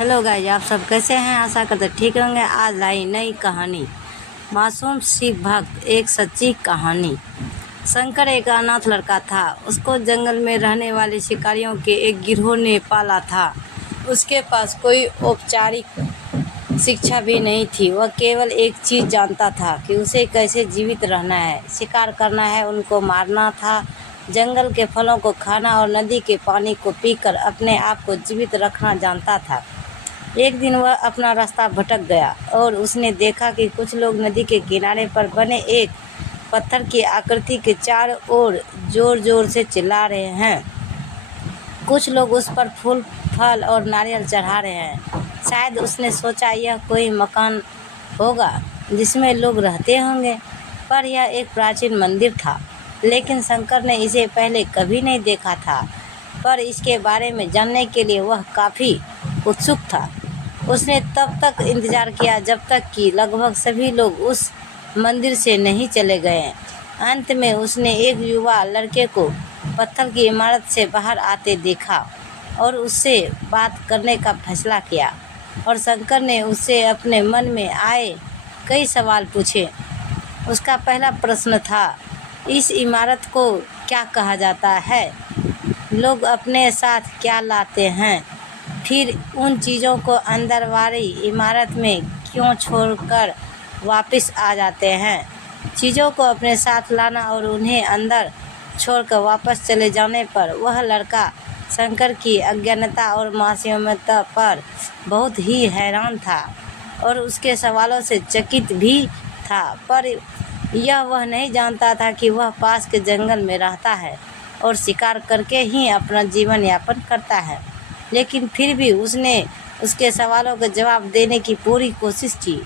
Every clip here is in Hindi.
हेलो गाइस, आप सब कैसे हैं? आशा करते ठीक होंगे। आज लाई नई कहानी, मासूम शिव भक्त, एक सच्ची कहानी। शंकर एक अनाथ लड़का था। उसको जंगल में रहने वाले शिकारियों के एक गिरोह ने पाला था। उसके पास कोई औपचारिक शिक्षा भी नहीं थी। वह केवल एक चीज़ जानता था कि उसे कैसे जीवित रहना है, शिकार करना है, उनको मारना था, जंगल के फलों को खाना और नदी के पानी को पीकर अपने आप को जीवित रखना जानता था। एक दिन वह अपना रास्ता भटक गया और उसने देखा कि कुछ लोग नदी के किनारे पर बने एक पत्थर की आकृति के चारों ओर जोर जोर से चिल्ला रहे हैं। कुछ लोग उस पर फूल, फल और नारियल चढ़ा रहे हैं। शायद उसने सोचा यह कोई मकान होगा जिसमें लोग रहते होंगे, पर यह एक प्राचीन मंदिर था। लेकिन शंकर ने इसे पहले कभी नहीं देखा था, पर इसके बारे में जानने के लिए वह काफ़ी उत्सुक था। उसने तब तक इंतज़ार किया जब तक कि लगभग सभी लोग उस मंदिर से नहीं चले गए। अंत में उसने एक युवा लड़के को पत्थर की इमारत से बाहर आते देखा और उससे बात करने का फैसला किया। और शंकर ने उससे अपने मन में आए कई सवाल पूछे। उसका पहला प्रश्न था, इस इमारत को क्या कहा जाता है? लोग अपने साथ क्या लाते हैं? फिर उन चीज़ों को अंदर वाली इमारत में क्यों छोड़कर वापस आ जाते हैं? चीज़ों को अपने साथ लाना और उन्हें अंदर छोड़कर वापस चले जाने पर वह लड़का शंकर की अज्ञानता और मासूमियत पर बहुत ही हैरान था और उसके सवालों से चकित भी था। पर यह वह नहीं जानता था कि वह पास के जंगल में रहता है और शिकार करके ही अपना जीवन यापन करता है। लेकिन फिर भी उसने उसके सवालों का जवाब देने की पूरी कोशिश की।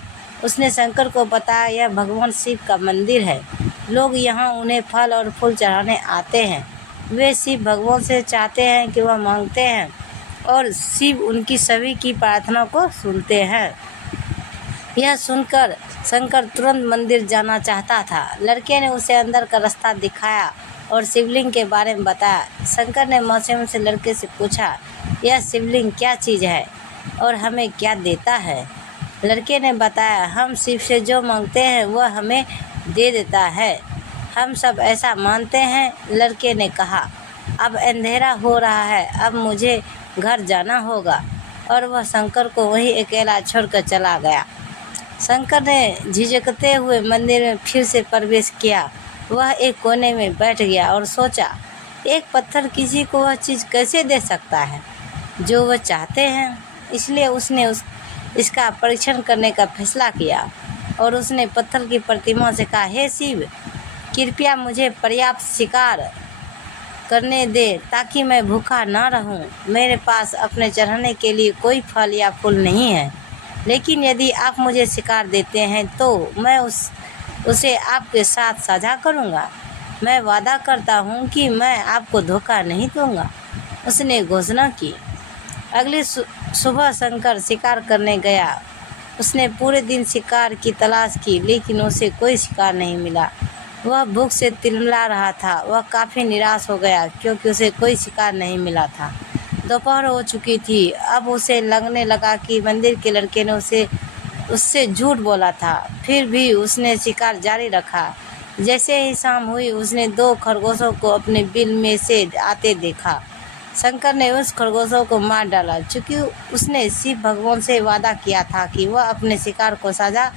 उसने शंकर को बताया, यह भगवान शिव का मंदिर है। लोग यहाँ उन्हें फल और फूल चढ़ाने आते हैं। वे शिव भगवान से चाहते हैं कि वह मांगते हैं और शिव उनकी सभी की प्रार्थना को सुनते हैं। यह सुनकर शंकर तुरंत मंदिर जाना चाहता था। लड़के ने उसे अंदर का रास्ता दिखाया और शिवलिंग के बारे में बताया। शंकर ने मासूमियत से लड़के से पूछा, यह शिवलिंग क्या चीज़ है और हमें क्या देता है? लड़के ने बताया, हम शिव से जो मांगते हैं वह हमें दे देता है। हम सब ऐसा मानते हैं। लड़के ने कहा, अब अंधेरा हो रहा है, अब मुझे घर जाना होगा। और वह शंकर को वहीं अकेला छोड़कर चला गया। शंकर ने झिझकते हुए मंदिर में फिर से प्रवेश किया। वह एक कोने में बैठ गया और सोचा, एक पत्थर किसी को वह चीज़ कैसे दे सकता है जो वह चाहते हैं? इसलिए उसने इसका परीक्षण करने का फैसला किया और उसने पत्थर की प्रतिमा से कहा, हे शिव, कृपया मुझे पर्याप्त शिकार करने दे ताकि मैं भूखा ना रहूं। मेरे पास अपने चढ़ाने के लिए कोई फल या फूल नहीं है, लेकिन यदि आप मुझे शिकार देते हैं तो मैं उसे आपके साथ साझा करूंगा। मैं वादा करता हूं कि मैं आपको धोखा नहीं दूंगा। उसने घोषणा की। अगली सुबह शंकर शिकार करने गया। उसने पूरे दिन शिकार की तलाश की, लेकिन उसे कोई शिकार नहीं मिला। वह भूख से तिलमिला रहा था। वह काफ़ी निराश हो गया क्योंकि उसे कोई शिकार नहीं मिला था। दोपहर हो चुकी थी। अब उसे लगने लगा कि मंदिर के लड़के ने उससे झूठ बोला था। फिर भी उसने शिकार जारी रखा। जैसे ही शाम हुई, उसने 2 खरगोशों को अपने बिल में से आते देखा। शंकर ने उस खरगोशों को मार डाला। चूँकि उसने शिव भगवान से वादा किया था कि वह अपने शिकार को साझा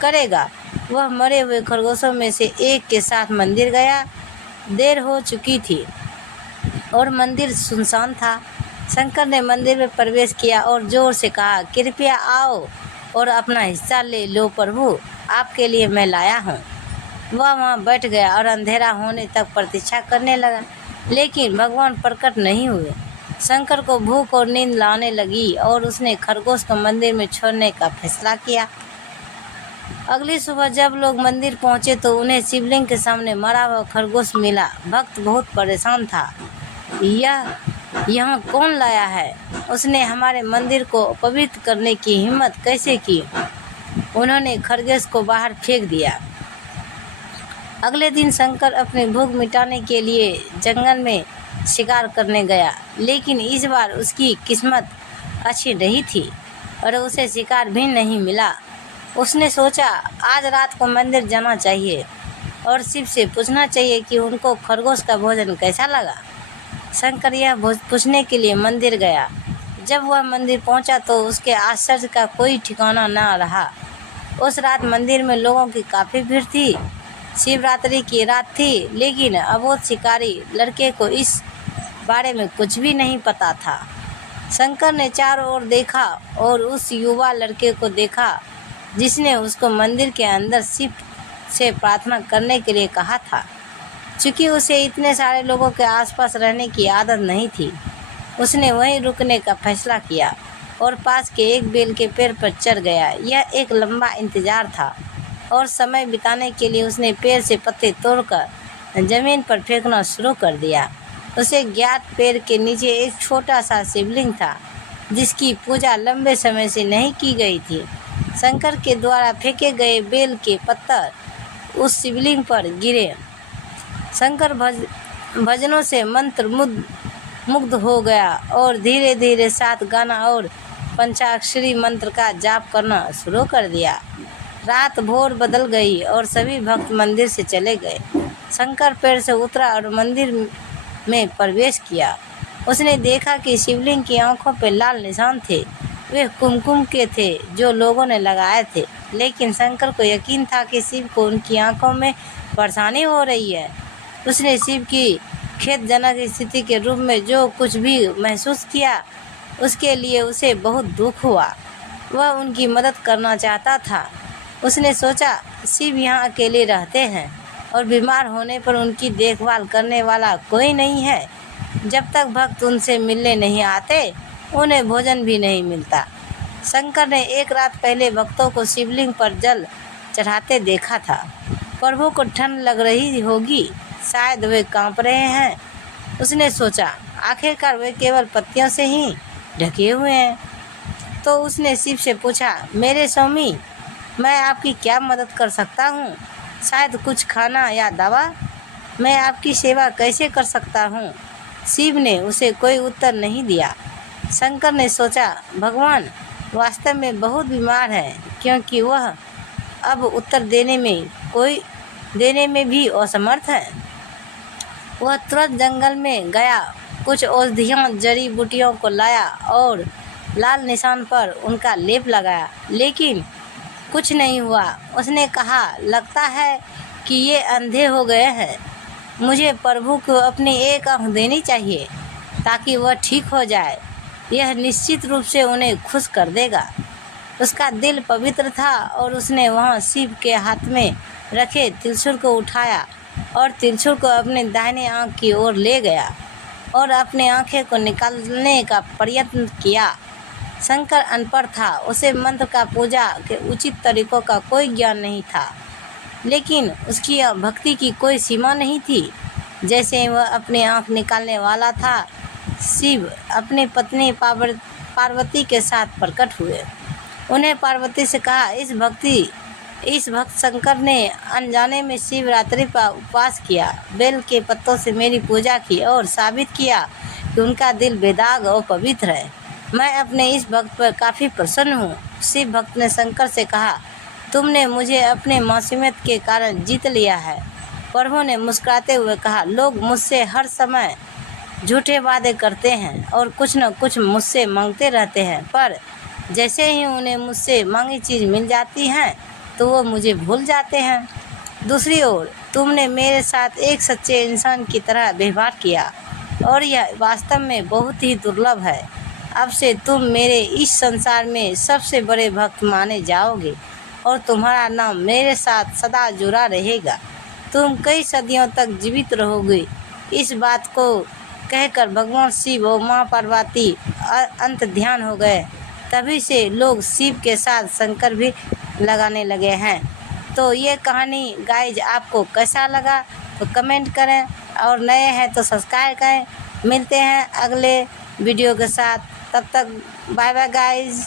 करेगा, वह मरे हुए खरगोशों में से एक के साथ मंदिर गया। देर हो चुकी थी और मंदिर सुनसान था। शंकर ने मंदिर में प्रवेश किया और जोर से कहा, कृपया आओ और अपना हिस्सा ले लो प्रभु, आपके लिए मैं लाया हूँ। वह वहाँ बैठ गया और अंधेरा होने तक प्रतीक्षा करने लगा, लेकिन भगवान प्रकट नहीं हुए। शंकर को भूख और नींद लाने लगी और उसने खरगोश को मंदिर में छोड़ने का फैसला किया। अगली सुबह जब लोग मंदिर पहुँचे तो उन्हें शिवलिंग के सामने मरा हुआ खरगोश मिला। भक्त बहुत परेशान था। यह यहाँ कौन लाया है? उसने हमारे मंदिर को पवित्र करने की हिम्मत कैसे की? उन्होंने खरगोश को बाहर फेंक दिया। अगले दिन शंकर अपनी भूख मिटाने के लिए जंगल में शिकार करने गया, लेकिन इस बार उसकी किस्मत अच्छी नहीं थी और उसे शिकार भी नहीं मिला। उसने सोचा आज रात को मंदिर जाना चाहिए और शिव से पूछना चाहिए कि उनको खरगोश का भोजन कैसा लगा। शंकर यह पूछने के लिए मंदिर गया। जब वह मंदिर पहुंचा तो उसके आश्चर्य का कोई ठिकाना न रहा। उस रात मंदिर में लोगों की काफ़ी भीड़ थी। शिवरात्रि की रात थी, लेकिन अबोध शिकारी लड़के को इस बारे में कुछ भी नहीं पता था। शंकर ने चारों ओर देखा और उस युवा लड़के को देखा जिसने उसको मंदिर के अंदर शिव से प्रार्थना करने के लिए कहा था। चूँकि उसे इतने सारे लोगों के आसपास रहने की आदत नहीं थी, उसने वहीं रुकने का फैसला किया और पास के एक बेल के पेड़ पर चढ़ गया। यह एक लंबा इंतजार था और समय बिताने के लिए उसने पेड़ से पत्ते तोड़कर जमीन पर फेंकना शुरू कर दिया। उसे ज्ञात पेड़ के नीचे एक छोटा सा शिवलिंग था जिसकी पूजा लंबे समय से नहीं की गई थी। शंकर के द्वारा फेंके गए बेल के पत्थर उस शिवलिंग पर गिरे। शंकर भजनों से मंत्र मुग्ध हो गया और धीरे धीरे 7 गाना और पंचाक्षरी मंत्र का जाप करना शुरू कर दिया। रात भोर बदल गई और सभी भक्त मंदिर से चले गए। शंकर पेड़ से उतरा और मंदिर में प्रवेश किया। उसने देखा कि शिवलिंग की आंखों पर लाल निशान थे। वे कुमकुम के थे जो लोगों ने लगाए थे, लेकिन शंकर को यकीन था कि शिव को उनकी आंखों में परेशानी हो रही है। उसने शिव की खेदजनक स्थिति के रूप में जो कुछ भी महसूस किया, उसके लिए उसे बहुत दुख हुआ। वह उनकी मदद करना चाहता था। उसने सोचा शिव यहाँ अकेले रहते हैं और बीमार होने पर उनकी देखभाल करने वाला कोई नहीं है। जब तक भक्त उनसे मिलने नहीं आते, उन्हें भोजन भी नहीं मिलता। शंकर ने एक रात पहले भक्तों को शिवलिंग पर जल चढ़ाते देखा था। प्रभु को ठंड लग रही होगी, शायद वे कांप रहे हैं। उसने सोचा आखिरकार वे केवल पत्तियों से ही ढके हुए हैं। तो उसने शिव से पूछा, मेरे स्वामी, मैं आपकी क्या मदद कर सकता हूँ? शायद कुछ खाना या दवा? मैं आपकी सेवा कैसे कर सकता हूँ? शिव ने उसे कोई उत्तर नहीं दिया। शंकर ने सोचा भगवान वास्तव में बहुत बीमार है, क्योंकि वह अब उत्तर देने में भी असमर्थ है। वह तुरंत जंगल में गया, कुछ औषधियों जड़ी बूटियों को लाया और लाल निशान पर उनका लेप लगाया, लेकिन कुछ नहीं हुआ। उसने कहा, लगता है कि ये अंधे हो गए हैं। मुझे प्रभु को अपनी एक आँख देनी चाहिए ताकि वह ठीक हो जाए। यह निश्चित रूप से उन्हें खुश कर देगा। उसका दिल पवित्र था और उसने वहाँ शिव के हाथ में रखे त्रिशूल को उठाया और त्रिशूल को अपने दाहिने आँख की ओर ले गया और अपनी आँखें को निकालने का प्रयत्न किया। शंकर अनपढ़ था, उसे मंत्र का पूजा के उचित तरीकों का कोई ज्ञान नहीं था, लेकिन उसकी भक्ति की कोई सीमा नहीं थी। जैसे वह अपनी आँख निकालने वाला था, शिव अपनी पत्नी पार्वती के साथ प्रकट हुए। उन्हें पार्वती से कहा, इस भक्त शंकर ने अनजाने में शिवरात्रि पर उपवास किया, बेल के पत्तों से मेरी पूजा की और साबित किया कि उनका दिल बेदाग और पवित्र है। मैं अपने इस भक्त पर काफ़ी प्रसन्न हूँ। शिव भक्त ने शंकर से कहा, तुमने मुझे अपने मासूमियत के कारण जीत लिया है। प्रभु ने मुस्कुराते हुए कहा, लोग मुझसे हर समय झूठे वादे करते हैं और कुछ न कुछ मुझसे मांगते रहते हैं, पर जैसे ही उन्हें मुझसे मांगी चीज़ मिल जाती है तो वो मुझे भूल जाते हैं। दूसरी ओर तुमने मेरे साथ एक सच्चे इंसान की तरह व्यवहार किया और यह वास्तव में बहुत ही दुर्लभ है। अब से तुम मेरे इस संसार में सबसे बड़े भक्त माने जाओगे और तुम्हारा नाम मेरे साथ सदा जुड़ा रहेगा। तुम कई सदियों तक जीवित रहोगे। इस बात को कहकर भगवान शिव और माँ पार्वती अंत ध्यान हो गए। तभी से लोग शिव के साथ शंकर भी लगाने लगे हैं। तो ये कहानी गाइज आपको कैसा लगा तो कमेंट करें और नए हैं तो सब्सक्राइब करें। मिलते हैं अगले वीडियो के साथ, तब तक बाय बाय गाइज।